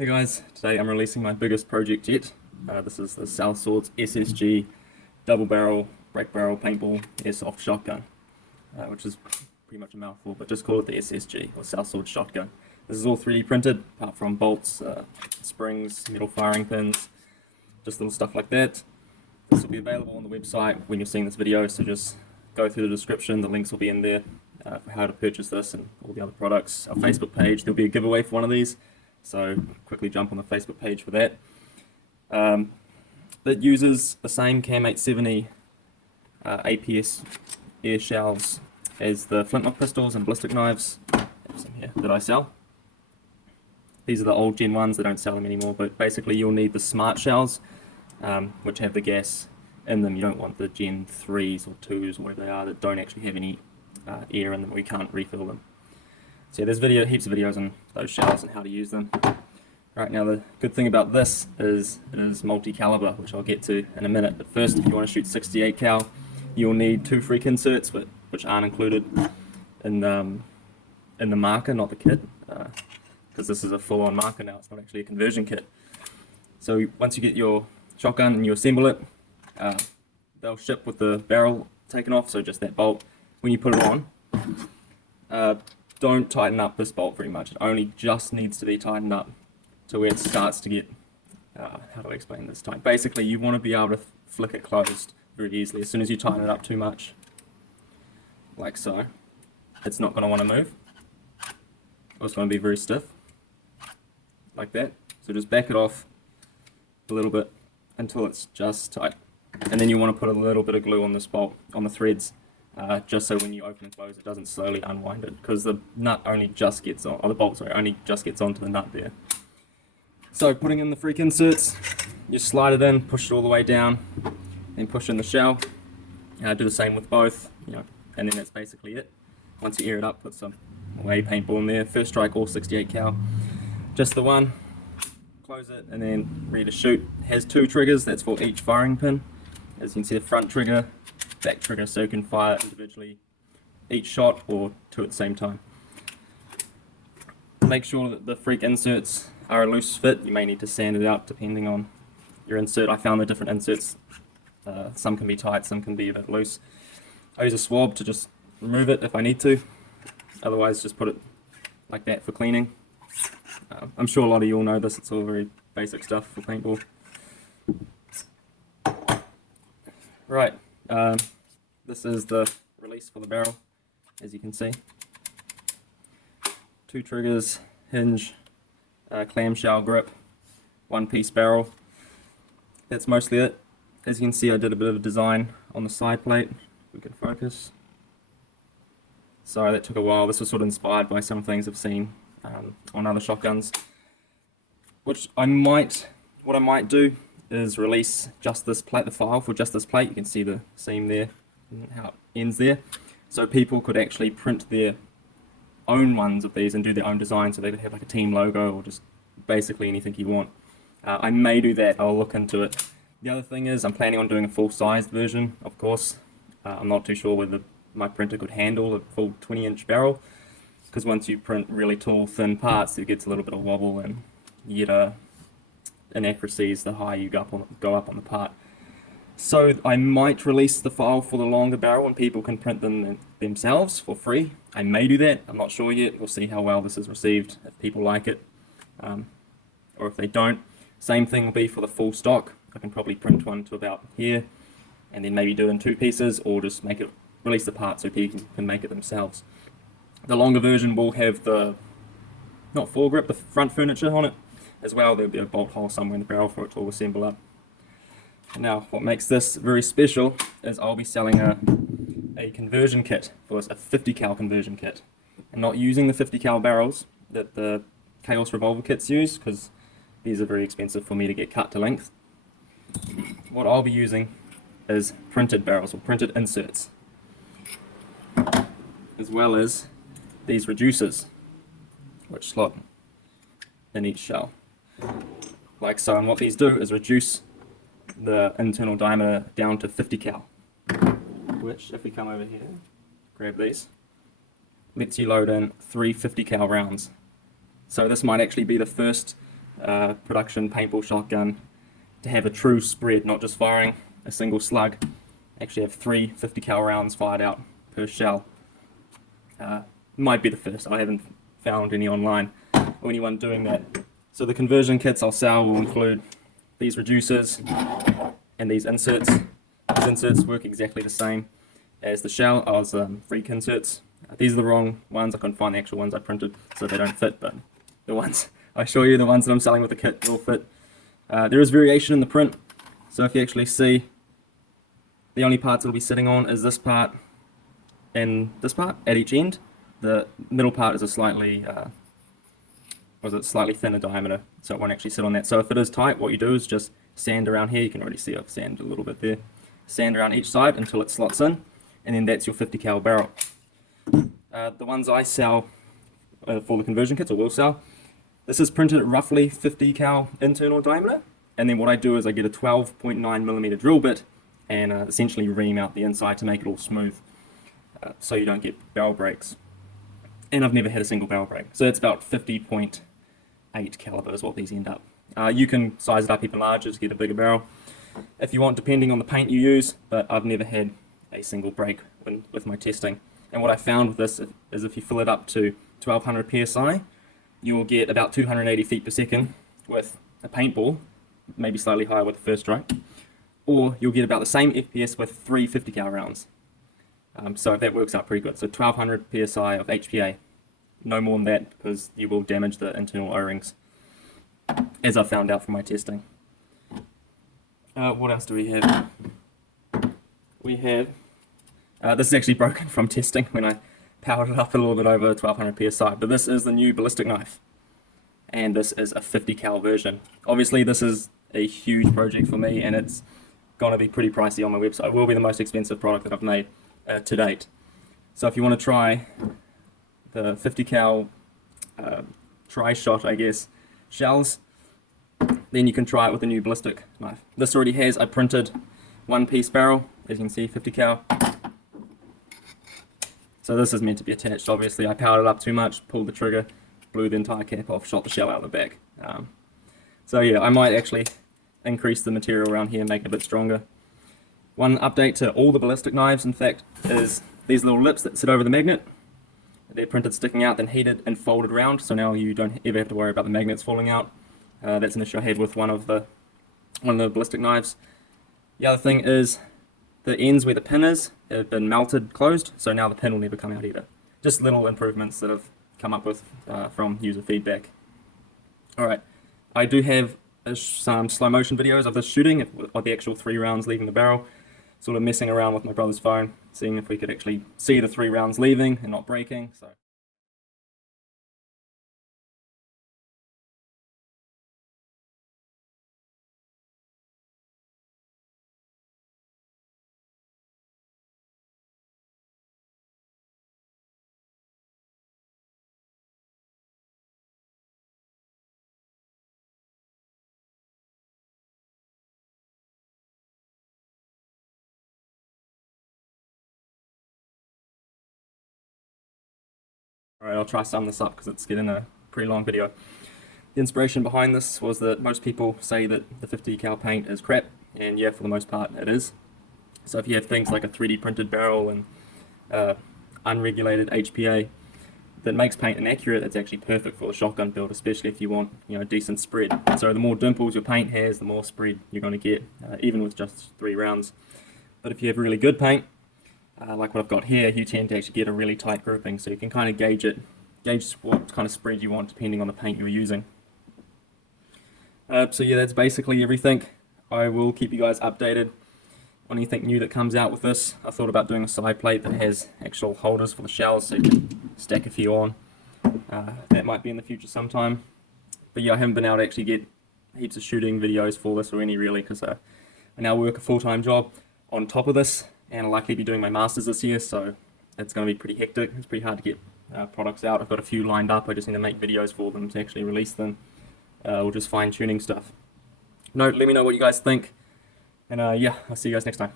Hey guys, today I'm releasing my biggest project yet. This is the South Swords SSG double barrel, break barrel, paintball, airsoft shotgun, which is pretty much a mouthful, but just call it the SSG, or South Swords shotgun. This is all 3D printed, apart from bolts, springs, metal firing pins, just little stuff like that. This will be available on the website when you're seeing this video, so just go through the description, the links will be in there for how to purchase this and all the other products. Our Facebook page, there'll be a giveaway for one of these. So quickly jump on the Facebook page for that. It uses the same Cam 870 APS air shells as the flintlock pistols and ballistic knives here that I sell. These are the old Gen 1s, they don't sell them anymore, but basically you'll need the smart shells, which have the gas in them. You don't want the Gen 3s or 2s or whatever they are that don't actually have any air in them, or you can't refill them. So yeah, there's heaps of videos on those shells and how to use them. Right, now the good thing about this is it is multi-caliber, which I'll get to in a minute. But first, if you want to shoot 68 cal, you'll need 2 freak inserts, which aren't included in the marker, not the kit, because this is a full-on marker now. It's not actually a conversion kit. So once you get your shotgun and you assemble it, they'll ship with the barrel taken off, so just that bolt. When you put it on, don't tighten up this bolt very much. It only just needs to be tightened up to where it starts to get, how do I explain this tight? Basically, you want to be able to flick it closed very easily. As soon as you tighten it up too much, like so, it's not going to want to move. It's going to be very stiff, like that. So just back it off a little bit until it's just tight. And then you want to put a little bit of glue on this bolt, on the threads, just so when you open and close it doesn't slowly unwind it, because the nut only just gets on, or the bolt, sorry, only just gets onto the nut there. So putting in the freak inserts, you slide it in, push it all the way down, then push in the shell. Do the same with both, and then that's basically it. Once you air it up, put some away paintball in there. First strike, all 68 cal, just the one. Close it and then ready to shoot. It has 2 triggers, that's for each firing pin. As you can see, the front trigger, back trigger, so you can fire individually each shot or 2 at the same time. Make sure that the freak inserts are a loose fit. You may need to sand it out depending on your insert. I found the different inserts, some can be tight, some can be a bit loose. I use a swab to just remove it if I need to, otherwise just put it like that for cleaning. I'm sure a lot of you all know this, it's all very basic stuff for paintball. Right. This is the release for the barrel, as you can see. 2 triggers, hinge, clamshell grip, 1-piece barrel. That's mostly it. As you can see, I did a bit of a design on the side plate. If we can focus. Sorry, that took a while. This was sort of inspired by some things I've seen on other shotguns. What I might do is release just this plate, the file for just this plate. You can see the seam there and how it ends there. So people could actually print their own ones of these and do their own design, so they could have like a team logo or just basically anything you want. I may do that, I'll look into it. The other thing is I'm planning on doing a full-sized version, of course. I'm not too sure whether my printer could handle a full 20-inch barrel, because once you print really tall, thin parts, it gets a little bit of wobble and you get inaccuracies the higher you go up on the part. So I might release the file for the longer barrel and people can print them themselves for free. I may do that, I'm not sure yet. We'll see how well this is received, if people like it, or if they don't. Same thing will be for the full stock. I can probably print one to about here and then maybe do it in 2 pieces, or just release the part so people can make it themselves. The longer version will have the, not foregrip, the front furniture on it as well. There'll be a bolt hole somewhere in the barrel for it to all assemble up. Now, what makes this very special is I'll be selling a conversion kit for this, a 50 cal conversion kit, and not using the 50 cal barrels that the Chaos revolver kits use, because these are very expensive for me to get cut to length. What I'll be using is printed barrels, or printed inserts, as well as these reducers, which slot in each shell, like so. And what these do is reduce the internal diameter down to 50 cal, which, if we come over here, grab these, lets you load in 3 50 cal rounds. So this might actually be the first production paintball shotgun to have a true spread, not just firing a single slug. Actually have 3 50 cal rounds fired out per shell. Might be the first. I haven't found any online or anyone doing that. So the conversion kits I'll sell will include these reducers and these inserts. These inserts work exactly the same as the shell, as freak inserts. These are the wrong ones. I couldn't find the actual ones I printed, so they don't fit, but the ones I assure you, the ones that I'm selling with the kit will fit. There is variation in the print, so if you actually see, the only parts it'll be sitting on is this part and this part at each end. The middle part is a slightly thinner diameter, so it won't actually sit on that. So if it is tight, what you do is just sand around here. You can already see I've sanded a little bit there. Sand around each side until it slots in, and then that's your 50 cal barrel. The ones I sell for the conversion kits, or will sell, this is printed at roughly 50 cal internal diameter, and then what I do is I get a 12.9mm drill bit and essentially ream out the inside to make it all smooth, so you don't get barrel breaks. And I've never had a single barrel break, so it's about 50.8 caliber is what these end up. You can size it up even larger to get a bigger barrel if you want, depending on the paint you use, but I've never had a single break with my testing. And what I found with this is if you fill it up to 1200 psi, you will get about 280 feet per second with a paintball, maybe slightly higher with the first strike, or you'll get about the same FPS with 3 50 cal rounds. So that works out pretty good. So 1200 psi of HPA, no more than that, because you will damage the internal O-rings, as I found out from my testing. What else do we have? We have, this is actually broken from testing when I powered it up a little bit over 1200 psi, but this is the new ballistic knife, and this is a 50 cal version. Obviously this is a huge project for me, and it's going to be pretty pricey on my website. It will be the most expensive product that I've made to date. So if you want to try the 50 cal tri-shot, I guess, shells, then you can try it with the new ballistic knife. This already has a printed one-piece barrel, as you can see, 50 cal. So this is meant to be attached. Obviously I powered it up too much, pulled the trigger, blew the entire cap off, shot the shell out of the back. So yeah, I might actually increase the material around here, make it a bit stronger. One update to all the ballistic knives, in fact, is these little lips that sit over the magnet. They're printed sticking out, then heated and folded around, so now you don't ever have to worry about the magnets falling out. That's an issue I had with one of the ballistic knives. The other thing is the ends where the pin is have been melted closed, so now the pin will never come out either. Just little improvements that I've come up with from user feedback. Alright, I do have some slow motion videos of this shooting, of the actual 3 rounds leaving the barrel, sort of messing around with my brother's phone, seeing if we could actually see the 3 rounds leaving and not breaking. So. Alright, I'll try to sum this up because it's getting a pretty long video. The inspiration behind this was that most people say that the 50 cal paint is crap, and yeah, for the most part it is. So if you have things like a 3D printed barrel and unregulated HPA that makes paint inaccurate, it's actually perfect for a shotgun build, especially if you want, decent spread. So the more dimples your paint has, the more spread you're going to get, even with just 3 rounds. But if you have really good paint, like what I've got here, you tend to actually get a really tight grouping, so you can kind of gauge what kind of spread you want depending on the paint you're using. So yeah, that's basically everything. I will keep you guys updated on anything new that comes out with this. I thought about doing a side plate that has actual holders for the shells, so you can stack a few on. That might be in the future sometime. But yeah, I haven't been able to actually get heaps of shooting videos for this, or any really, because I now work a full-time job on top of this, and I'll likely be doing my masters this year, so it's going to be pretty hectic. It's pretty hard to get products out. I've got a few lined up. I just need to make videos for them to actually release them, or just fine-tuning stuff. Let me know what you guys think, and yeah, I'll see you guys next time.